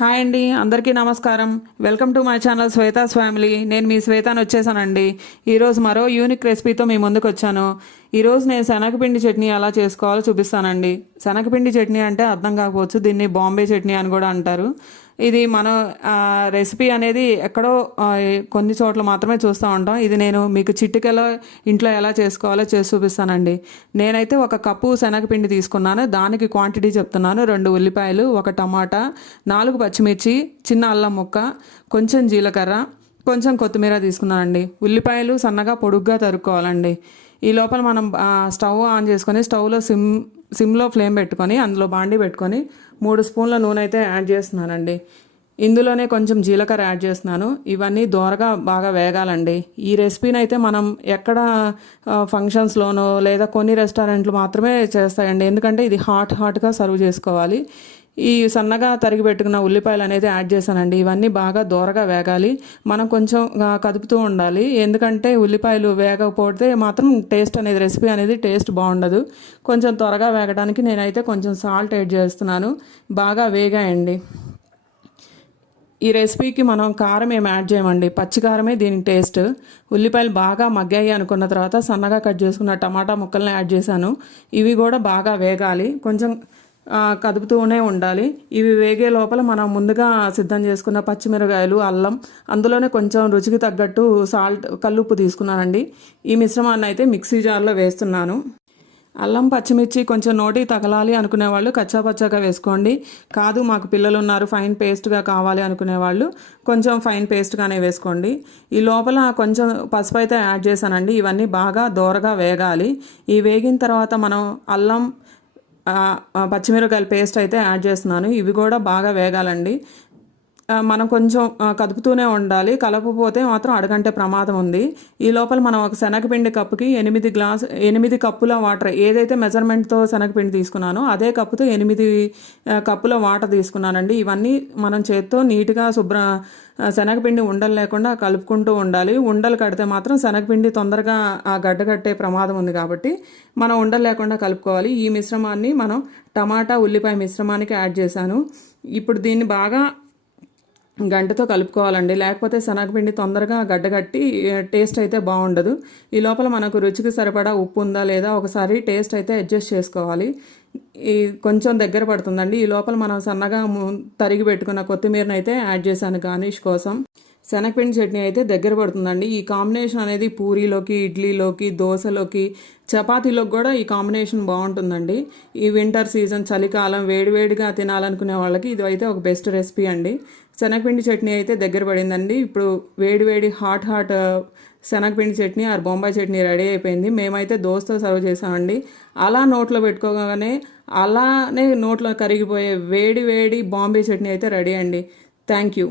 Hi అండి, అందరికీ నమస్కారం. Welcome to my channel Shweta's family. నేను మీ శ్వేతాని వచ్చేసానండి. ఈరోజు మరో యూనిక్ రెసిపీతో మీ ముందుకు వచ్చాను. ఈరోజు నేను శనగపిండి చట్నీ ఎలా చేసుకోవాలో చూపిస్తానండి. శనగపిండి చట్నీ అంటే అర్థం కాకపోవచ్చు, దీన్ని బాంబే చట్నీ అని కూడా అంటారు. ఇది మన రెసిపీ అనేది ఎక్కడో కొన్ని చోట్ల మాత్రమే చూస్తూ ఉంటాం. ఇది నేను మీకు చిటికెలో ఇంట్లో ఎలా చేసుకోవాలో చేసి చూపిస్తానండి. నేనైతే ఒక కప్పు శనగపిండి తీసుకున్నాను. దానికి క్వాంటిటీ చెప్తున్నాను. 2 ఉల్లిపాయలు, 1 టమాటా, 4 పచ్చిమిర్చి, చిన్న అల్లం ముక్క, కొంచెం జీలకర్ర, కొంచెం కొత్తిమీర తీసుకున్నానండి. ఉల్లిపాయలు సన్నగా పొడుగ్గా తరుక్కోవాలండి. ఈ లోపల మనం స్టవ్ ఆన్ చేసుకొని స్టవ్లో సిమ్లో ఫ్లేమ్ పెట్టుకొని అందులో బాండీ పెట్టుకొని 3 స్పూన్ల నూనె అయితే యాడ్ చేస్తున్నానండి. ఇందులోనే కొంచెం జీలకర్ర యాడ్ చేస్తున్నాను. ఇవన్నీ దోరగా బాగా వేగాలండి. ఈ రెసిపీని అయితే మనం ఎక్కడ ఫంక్షన్స్లోనో లేదా కొన్ని రెస్టారెంట్లు మాత్రమే చేస్తాయండి. ఎందుకంటే ఇది హాట్గా సర్వ్ చేసుకోవాలి. ఈ సన్నగా తరిగి పెట్టుకున్న ఉల్లిపాయలు అనేది యాడ్ చేశానండి. ఇవన్నీ బాగా దోరగా వేగాలి. మనం కొంచెం కదుపుతూ ఉండాలి. ఎందుకంటే ఉల్లిపాయలు వేగకపోతే మాత్రం టేస్ట్ అనేది రెసిపీ అనేది టేస్ట్ బాగుండదు. కొంచెం త్వరగా వేగడానికి నేనైతే కొంచెం సాల్ట్ యాడ్ చేస్తున్నాను. బాగా వేగాయండి. ఈ రెసిపీకి మనం కారం ఏమి యాడ్ చేయమండి, పచ్చికారమే దీని టేస్ట్. ఉల్లిపాయలు బాగా మగ్గాయి అనుకున్న తర్వాత సన్నగా కట్ చేసుకున్న టమాటా ముక్కల్ని యాడ్ చేశాను. ఇవి కూడా బాగా వేగాలి. కొంచెం కదుపుతూనే ఉండాలి. ఇవి వేగే లోపల మనం ముందుగా సిద్ధం చేసుకున్న పచ్చిమిరకాయలు, అల్లం, అందులోనే కొంచెం రుచికి తగ్గట్టు సాల్ట్, కల్లుప్పు తీసుకున్నానండి. ఈ మిశ్రమాన్ని అయితే మిక్సీ జార్లో వేస్తున్నాను. అల్లం పచ్చిమిర్చి కొంచెం నోటికి తగలాలి అనుకునే వాళ్ళు కచ్చాపచ్చాగా వేసుకోండి. కాదు మాకు పిల్లలు ఉన్నారు, ఫైన్ పేస్ట్గా కావాలి అనుకునే వాళ్ళు కొంచెం ఫైన్ పేస్ట్గానే వేసుకోండి. ఈ లోపల కొంచెం పసుపు అయితే యాడ్ చేశానండి. ఇవన్నీ బాగా దోరగా వేగాలి. ఈ వేగిన తర్వాత మనం అల్లం, పచ్చిమిరపకాయల పేస్ట్ అయితే యాడ్ చేస్తున్నాను. ఇవి కూడా బాగా వేగాలండి. మనం కొంచెం కదుపుతూనే ఉండాలి. కలపకపోతే మాత్రం అడగంటే ప్రమాదం ఉంది. ఈ లోపల మనం ఒక శనగపిండి కప్పుకి 8 కప్పుల వాటర్, ఏదైతే మెజర్మెంట్తో శనగపిండి తీసుకున్నానో అదే కప్పుతో 8 కప్పుల వాటర్ తీసుకున్నానండి. ఇవన్నీ మనం చేత్తో నీట్గా శనగపిండి ఉండలు లేకుండా కలుపుకుంటూ ఉండాలి. ఉండలు కడితే మాత్రం శనగపిండి తొందరగా గడ్డగట్టే ప్రమాదం ఉంది కాబట్టి మనం ఉండలు లేకుండా కలుపుకోవాలి. ఈ మిశ్రమాన్ని మనం టమాటా ఉల్లిపాయ మిశ్రమానికి యాడ్ చేశాను. ఇప్పుడు దీన్ని బాగా గంటతో కలుపుకోవాలండి. లేకపోతే శనగపిండి తొందరగా గడ్డగట్టి టేస్ట్ అయితే బాగుండదు. ఈ లోపల మనకు రుచికి సరిపడా ఉప్పు ఉందా లేదా ఒకసారి టేస్ట్ అయితే అడ్జస్ట్ చేసుకోవాలి. ఈ కొంచెం దగ్గర పడుతుందండి. ఈ లోపల మనం సన్నగా తరిగి పెట్టుకున్న కొత్తిమీరని అయితే యాడ్ చేశాను గార్నిష్ కోసం. శనగపిండి చట్నీ అయితే దగ్గర పడుతుందండి. ఈ కాంబినేషన్ అనేది పూరీలోకి, ఇడ్లీలోకి, దోశలోకి, చపాతీలోకి కూడా ఈ కాంబినేషన్ బాగుంటుందండి. ఈ వింటర్ సీజన్, చలికాలం వేడివేడిగా తినాలనుకునే వాళ్ళకి ఇది అయితే ఒక బెస్ట్ రెసిపీ అండి. శనగపిండి చట్నీ అయితే దగ్గర పడిందండి. ఇప్పుడు వేడివేడి హాట్ శనగపిండి చట్నీ ఆర్ బొంబాయి చట్నీ రెడీ అయిపోయింది. మేమైతే దోశతో సర్వ్ చేసామండి. అలా నోట్లో పెట్టుకోగానే అలానే నోట్లో కరిగిపోయే వేడి బాంబే చట్నీ అయితే రెడీ అండి. Thank you.